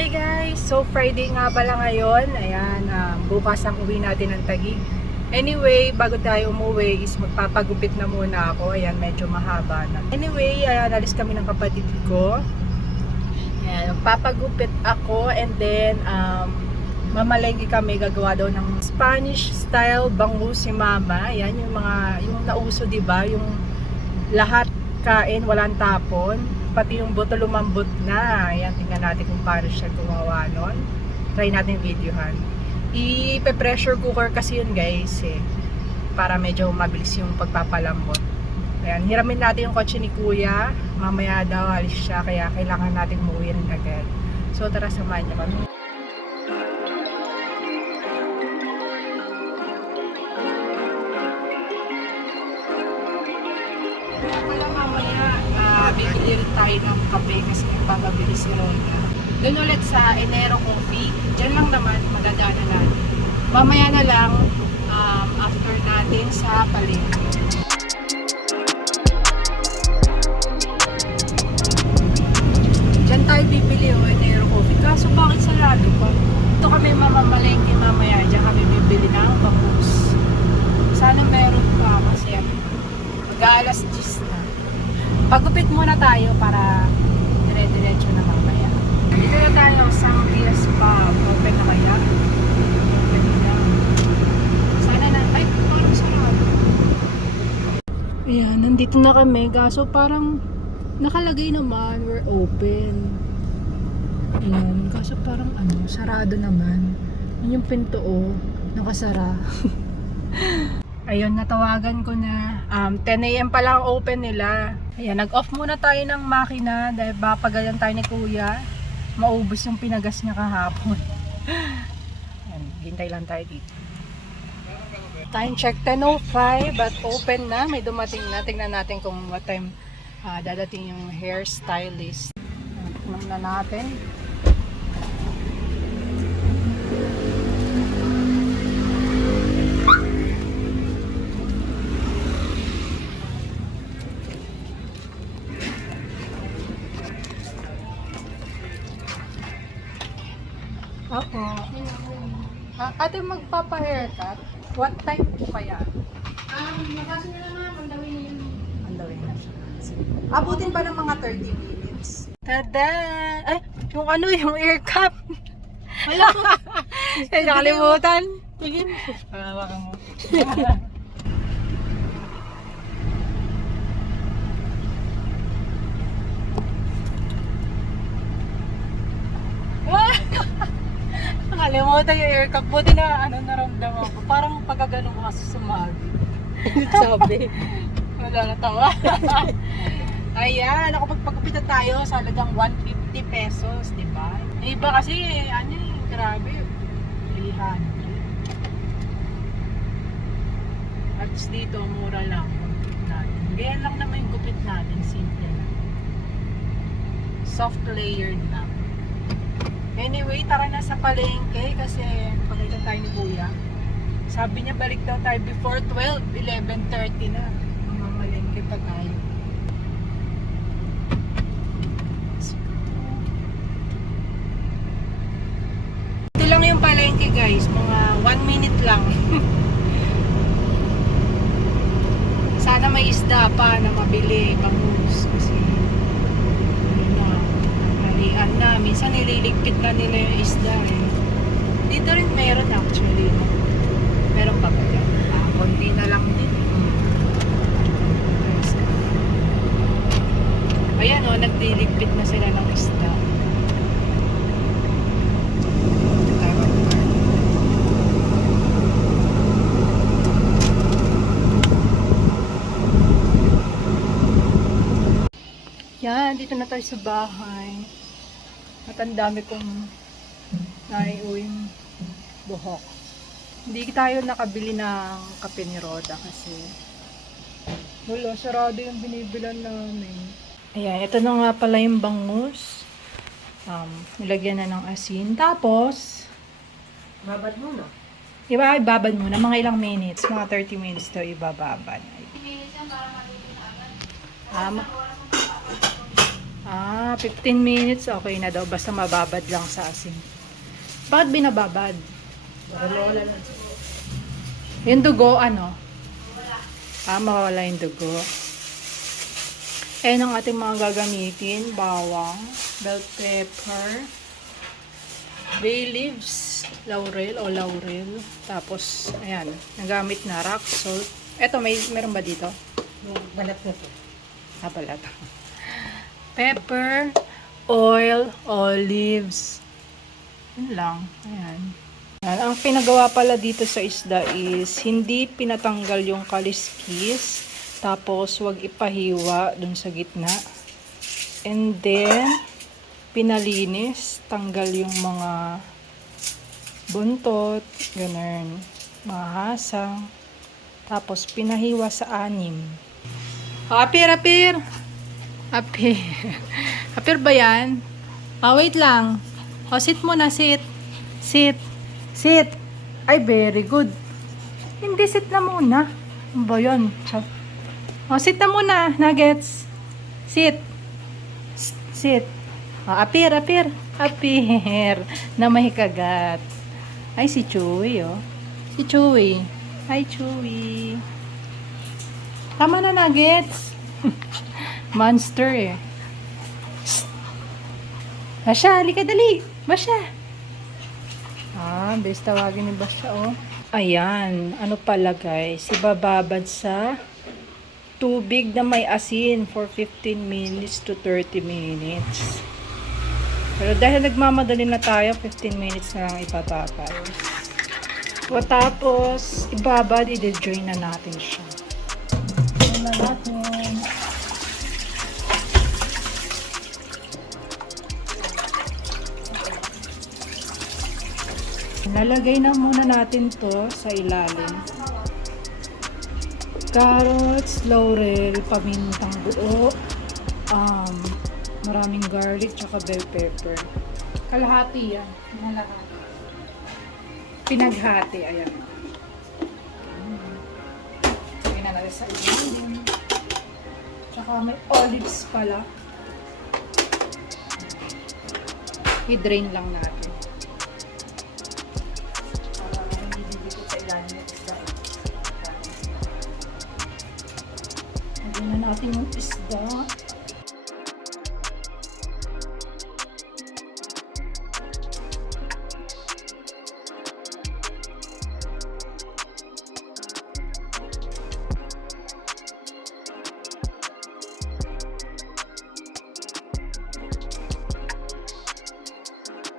Hi guys! So Friday nga pala ngayon. Ayan, bukas ang uwi natin ng Taguig. Anyway, bago tayo umuwi is magpapagupit na muna ako. Ayan, medyo mahaba na. Anyway, ayan, alis kami ng kapatid ko. Ayan, magpapagupit ako and then mamalengke kami, gagawa daw ng Spanish style bangus si Mama. Ayan, yung nauso, 'di ba? Yung lahat kain, walang tapon. Pati yung buto lumambot na. Ayan, tingnan natin kung paano siya gumawa nun. Try natin videohan. I-pressure cooker kasi yun guys para medyo mabilis yung pagpapalambot. Ayan, hiramin natin yung kotse ni Kuya. Mamaya daw alis siya, kaya kailangan natin umuwi rin agad. So tara, samahan niyo kami. Wala, mamaya bibili rin tayo ng kape kasi magpapabili si Roda. Doon ulit sa Enero Coffee. Diyan lang naman, magagana natin. Mamaya na lang, after natin sa palengke. Diyan tayo bibili Enero Coffee. Kaso bakit sarado pa? Ito kami mamamalengke mamaya. Diyan kami bibili ng bangus. Sana meron pa kasi mag-aalas 10 na. Pagupit muna tayo para dire-diretso na mamaya. Dito na tayo sa Diaz pa. Open na kaya? Open na. Sana na. Ay, parang sarado. Ayan, nandito na kami. Kaso parang nakalagay naman, we're open. Ayan, kaso parang sarado naman. Yun yung pinto nakasara. Ayun, natawagan ko na 10 AM pa lang open nila. Ayan, nag-off muna tayo ng makina dahil bapagalan tayo ni Kuya. Maubos yung pinagas niya kahapon. Ayan, hintay lang tayo dito. Time check 10:05 but open na. May dumating na. Tingnan natin kung what time dadating yung hairstylist. Tingnan na natin. Ako. Ate, magpapa-haircut? What time po kaya? Mabasa nyo na nga, pandawin nyo yun. Andawin na siya. Abutin pa ng mga 30 minutes. Tada! Ay, yung ear cup. Wala ko. Ay, nakalimutan. Sige. Hawakan mo. Nakalimutan yung ear cup. Buti na naramdaman ko. Parang pagkaganon ko kasi sumagi. Sabi. Wala na tawa. Ayan, nakapagpagupit na tayo sa halagang 150 pesos, di ba? Yung iba kasi, grabe, 300. At least dito, mura lang. Ganyan lang naman yung gupit natin, simple lang. Soft layered lang. Anyway, tara na sa palengke kasi pagalitan tayo ni Kuya. Sabi niya balik daw tayo before 12, 11:30 na. Mamalengke pa tayo. Ito lang yung palengke guys, mga 1 minute lang. Sana may isda pa na mabili, bangus kasi na, minsan nililigpit na nila yung isda Dito rin meron actually. Meron pa ba yan? Konti na lang din. Ayan nagliligpit na sila ng isda. Yan, dito na tayo sa bahay. At ang dami kong naiuwing buhok. Hindi tayo nakabili ng kape ni Roda kasi wala, sarado yung binibilan namin. Ayan, ito na nga pala yung bangus. Nilagyan na ng asin. Tapos, Babad muna. ibabad muna. Mga ilang minutes. Mga 30 minutes daw ibababad. Minutes yan para maluto na agad. 15 minutes, okay na daw. Basta mababad lang sa asin. Bakit binababad? Lola lang. Yung dugo, ano? Mawawala yung dugo. Ayan ang ating mga gagamitin. Bawang, bell pepper, bay leaves, laurel o laurel. Tapos, ayan, nagamit na rock salt. Eto, meron ba dito? Yung balat na to. Balat. Pepper, oil, olives. Yun lang. Ayan. Ang pinagawa pala dito sa isda is hindi pinatanggal yung kaliskis, tapos wag ipahiwa dun sa gitna. And then pinalinis, tanggal yung mga buntot, ganun, mga hasang. Tapos pinahiwa sa anim. Apir. Apir ba yan? Wait lang. Sit muna, sit. Sit. Ay, very good. Hindi, sit na muna. Ano ba yun? Sit na muna, Nuggets. Sit. Apir. Na may kagat. Ay, si Chewy, oh. Si Chewy. Hi, Chewy. Tama na, Nuggets. Monster, eh. Basha, halika dali. Basha. Bilis tawagin ni Basha, oh. Ayan, ano pala guys, ibababad sa tubig na may asin for 15 minutes to 30 minutes. Pero dahil nagmamadali na tayo, 15 minutes na lang ibababad. Tapos, ibabad, i-join na natin siya. Join na natin. Lalagay na muna natin to sa ilalim. Carrots, laurel, pamintang buo, maraming garlic, tsaka bell pepper. Kalahati yan. Pinaghati, ayan. Lagyan na natin sa ilalim. Tsaka may olives pala. I-drain lang natin. Lagyan na natin yung isda.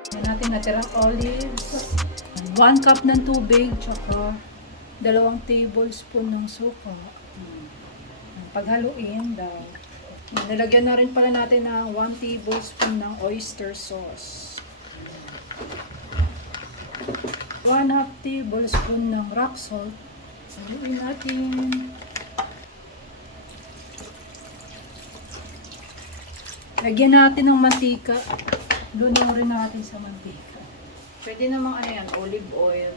Lagyan natin natirang olives. 1 cup ng tubig, tsaka 2 tablespoon ng suka. Paghaluin daw. Nilagyan na rin pala natin ng 1 tablespoon ng oyster sauce. 1/2 tablespoon ng rock salt. Haluin natin. Lagyan natin ng mantika. Lunin rin natin sa mantika. Pwede namang ano yan, olive oil.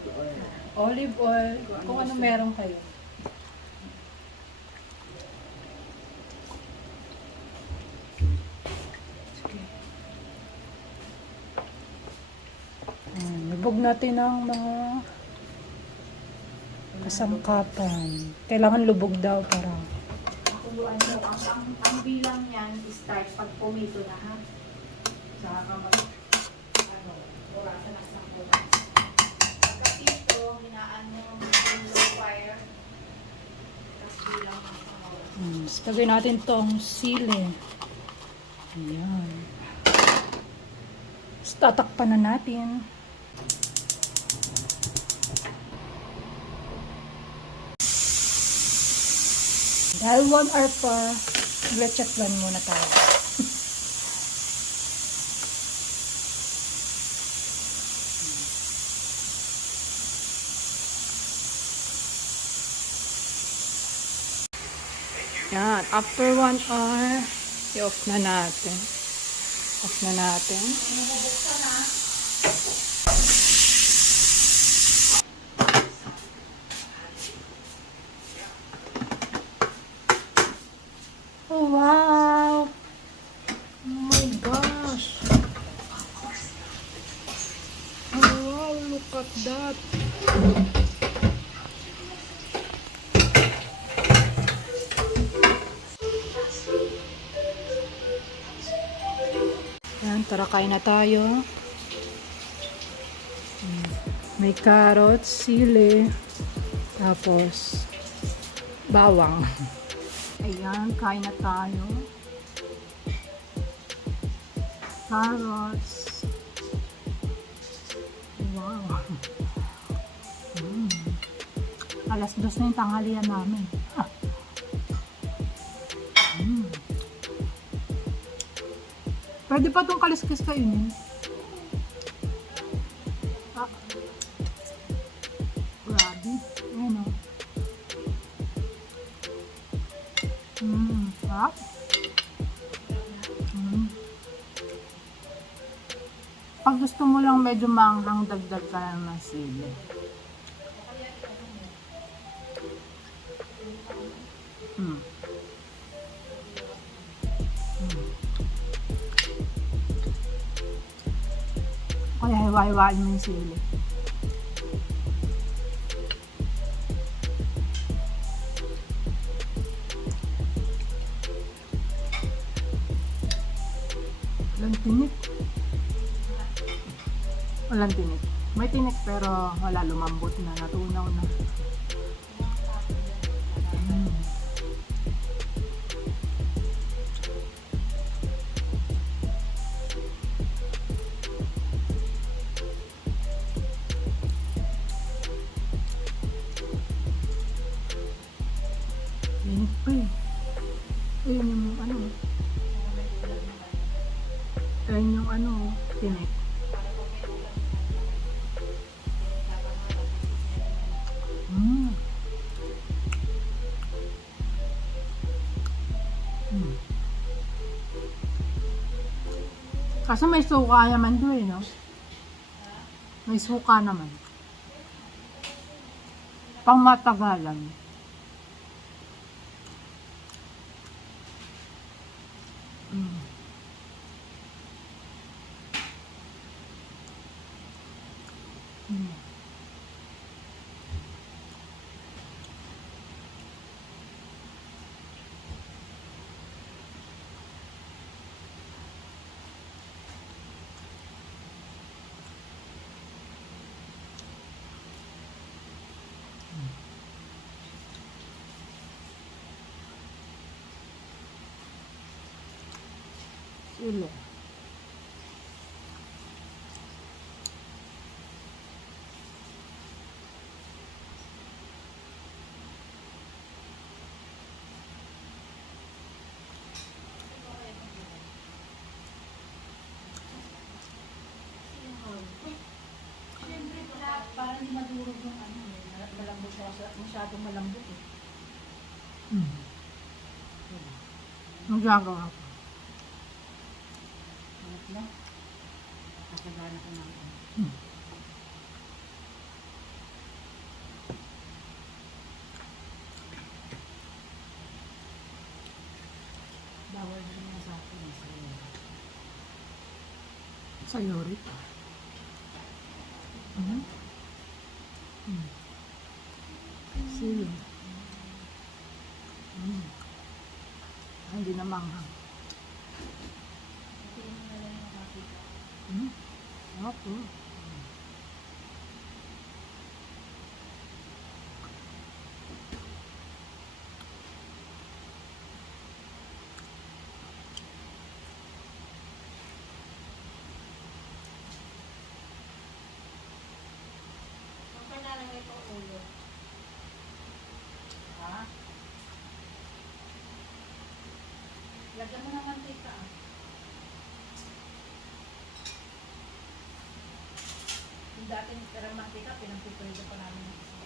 Olive oil, kung ano meron kayo. Lubog natin ang mga kasangkapan. Kailangan lubog daw para. Kuluan mo. Ang bilang yan, start pag pumito na, ha? Saka ka orasan ng sampulan. Pagkapito, hinaan mo yung low fire. Tapos bilang ng pangawa. Lagay natin tong sili. Ayan. Tapos tatakpan na natin. Dahil 1 hour pa, let's plan muna tayo. Yan, after 1 hour, i-off na natin. Off na natin. Oh, wow! sarap. Yan, tara kain na tayo. May carrots, sili, tapos bawang. Ayan, kain na tayo. Carrots. Wow. Alas 2 na yung tanghalian namin. Pwede pa itong kaliskis kainin. Ah. Grabe. Ayan o. Sarap. Pag gusto mo lang medyo manghang, dagdag ka lang ng sili. Kaya hiwa-hiwain mo yung sili. Walang tinik. Walang tinik. May tinik pero wala, lumambot na, natunaw na. Tinik pa eh. Ayun yung ano. Ayun yung ano, tinik. Kasi may suka naman doon eh, no? May suka naman. Pang matagalan. Sili. Para hindi madurog yung ano, malambot siya, masyadong malambot eh. Ang gagawa ko. Malambot na. Kasagana ko na. Bawal din na sa akin. Sayori. Sili. Hindi na manghang. Okay. Kung nalalagay ko ulo. Ha? Lagyan mo ng mantika ah. Yung dating karang mantika, pinagpiprito pa namin ng isa.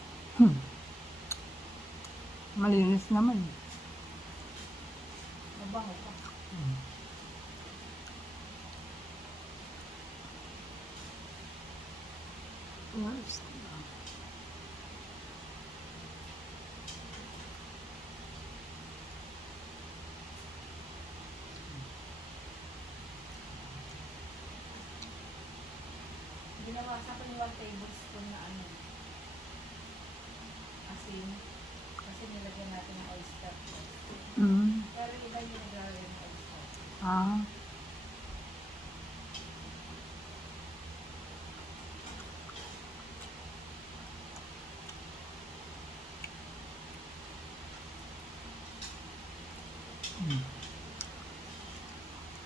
Malinis naman. Mabango pa. Yes. Ginawasan ko yung 1 tablespoon na ano. Ah.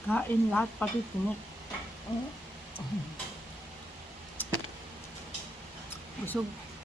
Kain lahat, pati tinit. Busog.